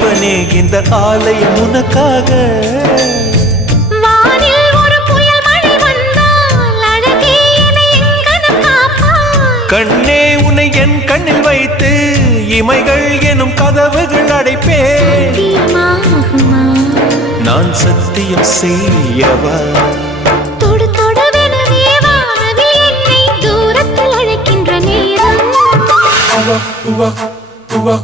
இறைவனே இந்த ஆலயம் உனக்காக. வானில் ஒரு புயல் மழை வந்தால் அழகே என்னை எங்கனம் காப்பாய். கண்ணே உன்னை என் கண்ணில் வைத்து இமைகள் எனும் கதவுகள் அடைப்பேன். சத்தியமாகுமா? நான் சத்தியம் செய்யவா? தொடு தொடுவெனவே வானவில் என்னை தூரத்தில் அழைக்கின்ற நேரம். Uva,